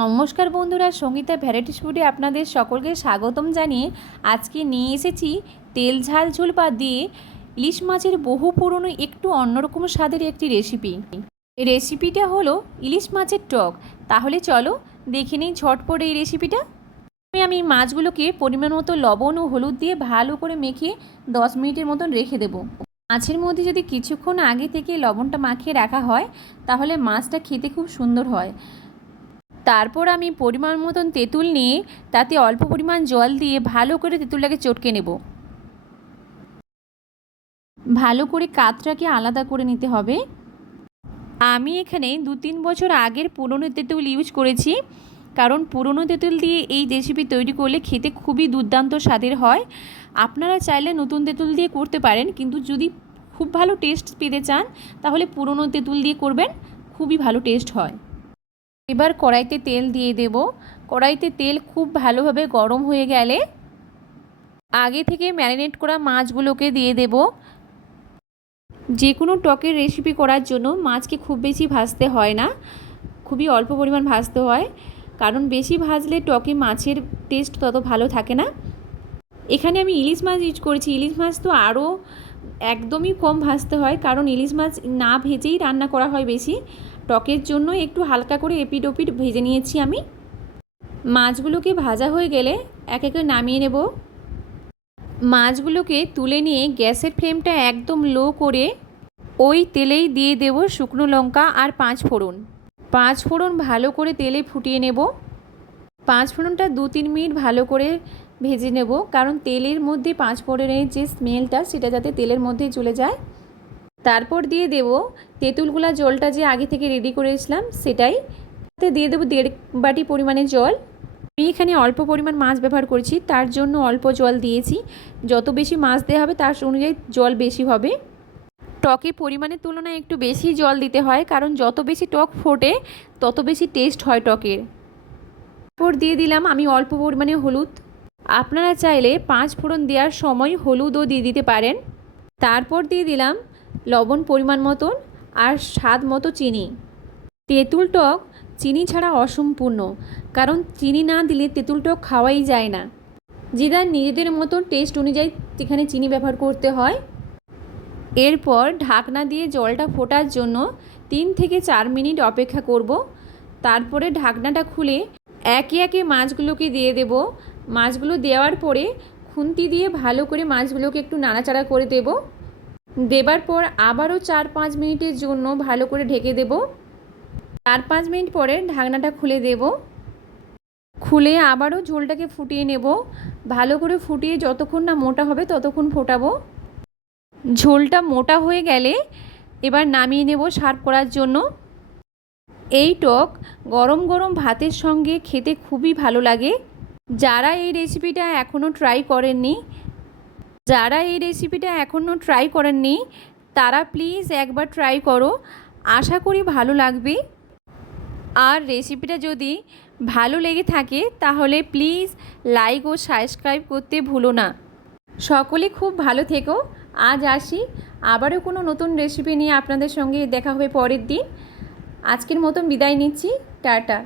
নমস্কার বন্ধুরা, সঙ্গীতা ভ্যারাইটিস ফুডে আপনাদের সকলকে স্বাগতম জানিয়ে আজকে নিয়ে এসেছি তেল ঝাল ঝোল বাদ দিয়ে ইলিশ মাছের বহু পুরনো একটু অন্যরকম স্বাদের একটি রেসিপি রেসিপিটা হলো ইলিশ মাছের টক। তাহলে চলো দেখে নিই ঝটপট এই রেসিপিটা আমি মাছগুলোকে পরিমাণ মতো লবণ ও হলুদ দিয়ে ভালো করে মেখে দশ মিনিটের মতন রেখে দেবো। মাছের মধ্যে যদি কিছুক্ষণ আগে থেকে লবণটা মাখিয়ে রাখা হয়, তাহলে মাছটা খেতে খুব সুন্দর হয়। তারপর আমি পরিমাণ মতন তেঁতুল নিয়ে তাতে অল্প পরিমাণ জল দিয়ে ভালো করে তেঁতুলটাকে চটকে নেব। ভালো করে কাতটাকে আলাদা করে নিতে হবে। আমি এখানে দু তিন বছর আগের পুরনো তেঁতুল ইউজ করেছি, কারণ পুরনো তেঁতুল দিয়ে এই রেসিপি তৈরি করলে খেতে খুবই দুর্দান্ত স্বাদের হয়। আপনারা চাইলে নতুন তেঁতুল দিয়ে করতে পারেন, কিন্তু যদি খুব ভালো টেস্ট পেতে চান, তাহলে পুরনো তেঁতুল দিয়ে করবেন, খুবই ভালো টেস্ট হয়। এবার কড়াইতে তেল দিয়ে দেব। কড়াইতে তেল খুব ভালোভাবে গরম হয়ে গেলে আগে থেকে ম্যারিনেট করা মাছগুলোকে দিয়ে দেব। যে কোনো টকের রেসিপি করার জন্য মাছকে খুব বেশি ভাজতে হয় না। খুবই অল্প পরিমাণ ভাজতে হয়। কারণ বেশি ভাজলে টকে মাছের টেস্ট তত ভালো থাকে না। এখানে আমি ইলিশ মাছ ইউজ করেছি। ইলিশ মাছ তো আরও একদমই কম ভাজতে হয়। কারণ ইলিশ মাছ না ভেজেই রান্না করা হয় বেশি। টকের জন্য একটু হালকা করে এপিড ওপিড ভেজে নিয়েছি আমি। মাছগুলোকে ভাজা হয়ে গেলে এক একে নামিয়ে নেব। মাছগুলোকে তুলে নিয়ে গ্যাসের ফ্লেমটা একদম লো করে ওই তেলেই দিয়ে দেব শুকনো লঙ্কা আর পাঁচ ফোড়ন। পাঁচ ফোড়ন ভালো করে তেলে ফুটিয়ে নেব। পাঁচ ফোড়নটা দু তিন মিনিট ভালো করে ভেজে নেব, কারণ তেলের মধ্যে পাঁচ ফোড়নের যে স্মেলটা সেটা যাতে তেলের মধ্যে চলে যায়। তারপর দিয়ে দেব তেঁতুলগুলা জলটা যে আগে থেকে রেডি করেছিলাম সেটাই। তাতে দিয়ে দেবো দেড় বাটি পরিমাণে জল। আমি এখানে অল্প পরিমাণ মাছ ব্যবহার করেছি, তার জন্য অল্প জল দিয়েছি। যত বেশি মাছ দেওয়া হবে, তার অনুযায়ী জল বেশি হবে। টকে পরিমাণের তুলনায় একটু বেশি জল দিতে হয়, কারণ যত বেশি টক ফোটে, তত বেশি টেস্ট হয় টকের। তারপর দিয়ে দিলাম আমি অল্প পরিমাণে হলুদ। আপনারা চাইলে পাঁচ ফোড়ন দেওয়ার সময় হলুদও দিয়ে দিতে পারেন। তারপর দিয়ে দিলাম লবণ পরিমাণ মতন আর স্বাদ মতো চিনি। তেঁতুল টক চিনি ছাড়া অসম্পূর্ণ, কারণ চিনি না দিলে তেঁতুল টক খাওয়াই যায় না। যার নিজেদের মতো টেস্ট অনুযায়ী সেখানে চিনি ব্যবহার করতে হয়। এরপর ঢাকনা দিয়ে জলটা ফোটার জন্য তিন থেকে চার মিনিট অপেক্ষা করব। তারপরে ঢাকনাটা খুলে একে একে মাছগুলোকে দিয়ে দেব। মাছগুলো দেওয়ার পরে খুন্তি দিয়ে ভালো করে মাছগুলোকে একটু নাড়াচাড়া করে দেব। দেবার পর আবারও চার পাঁচ মিনিটের জন্য ভালো করে ঢেকে দেব। চার পাঁচ মিনিট পরে ঢাকনাটা খুলে দেব। খুলে আবারও ঝোলটাকে ফুটিয়ে নেব। ভালো করে ফুটিয়ে যতক্ষণ না মোটা হবে ততক্ষণ ফোটাবো। ঝোলটা মোটা হয়ে গেলে এবার নামিয়ে নেব সার্ভ করার জন্য। এই টক গরম গরম ভাতের সঙ্গে খেতে খুবই ভালো লাগে। যারা এই রেসিপিটা এখনও ট্রাই করেননি যারা এই রেসিপিটা এখনও ট্রাই করেননি, তারা প্লিজ একবার ট্রাই করো। আশা করি ভালো লাগবে। আর রেসিপিটা যদি ভালো লেগে থাকে, তাহলে প্লিজ লাইক ও সাবস্ক্রাইব করতে ভুলো না। সকলে খুব ভালো থেকো। আজ আসি। আবারও কোনো নতুন রেসিপি নিয়ে আপনাদের সঙ্গে দেখা হবে পরের দিন। আজকের মতন বিদায় নিচ্ছি। টাটা।